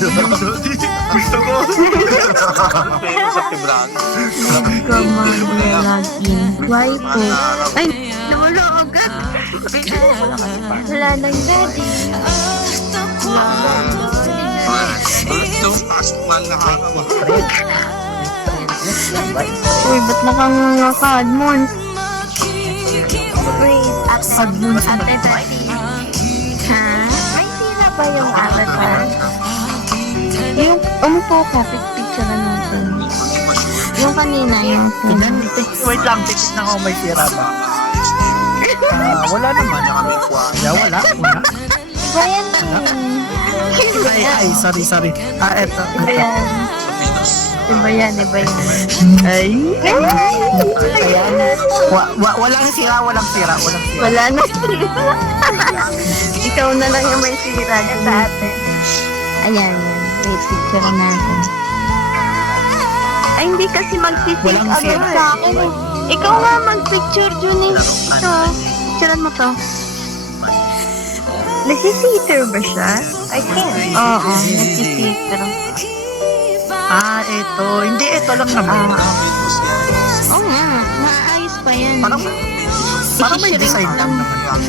Gusto ko. Pero sa Tibran. Kamalagin. Why po? Ay, nawala agad. Wala nang daddy. Pasok man nakakawa. Uy, ba't nakanganga ka, Admon? Wait, Admon sa Ate Daddy. Ha? May sira ba yung avatar? Umupo ka, picture natin. Yung kanina, yung wait lang, titik na ako may sira ba? Ah, wala naman. Wala, wala. Yan eh. Ay, ay, sorry, sorry. Ah, eto. Iba yan. Iba yan, iba yan. Ay, Ay! ayan. Wa, wa, walang sira, walang sira, walang sira. Wala na sira. Ikaw na lang yung may sira dyan sa atin. Ayan, yan. Wait, picture natin. Ay, hindi kasi mag-sync Walang agad sira. sa akin. eh. Ikaw nga mag-picture, Junie. Ito. Picturean mo to. Nasisiter ba siya? I can't. Oo, nasisiter. Ah, eto. Hindi, eto lang naman. Ah. Oo nga, maayos pa yan. Parang, parang may Isi-shrink design lang naman.